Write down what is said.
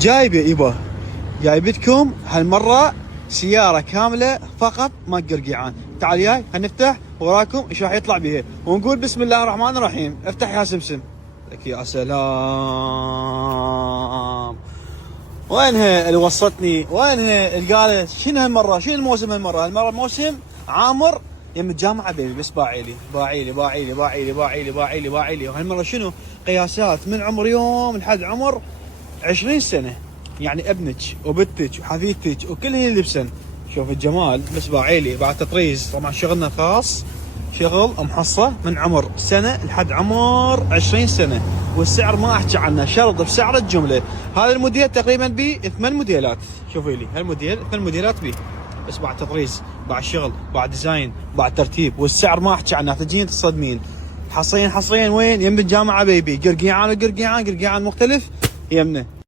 جايبه يبا، جايبتكم هالمره سياره كامله فقط ما قرقيعان. تعال جاي هنفتح وراكم ايش راح يطلع بيها ونقول بسم الله الرحمن الرحيم. افتح يا سمسم. لك يا سلام. وينها اللي وصتني؟ وينها اللي قالت شنو هالمره؟ شنو الموسم هالمره؟ هالمره موسم عامر يم الجامعه بيبي. بس باعيلي باعيلي باعيلي باعيلي باعيلي باعيلي باعيلي. وهالمره شنو؟ قياسات من عمر يوم لحد عمر 20 سنه. يعني ابنك وبنتك وحفيدتك وكلهن يلبسن. شوف الجمال. بس باعيلي بعد تطريز. طبعا شغلنا خاص، شغل محصه من عمر سنه لحد عمر 20 سنه. والسعر ما احكي عنه، شرط بسعر الجمله. هذا الموديل تقريبا بي 8 موديلات. شوفي لي هالموديل 8 موديلات بي. بس بعد تطريز، بعد شغل، بعد ديزاين، بعد ترتيب. والسعر ما احكي عنه، تجين تصدمين. حصريا حصريا وين؟ يم الجامعه بيبي. قرقيعان وقرقيعان، قرقيعان مختلف يمنا.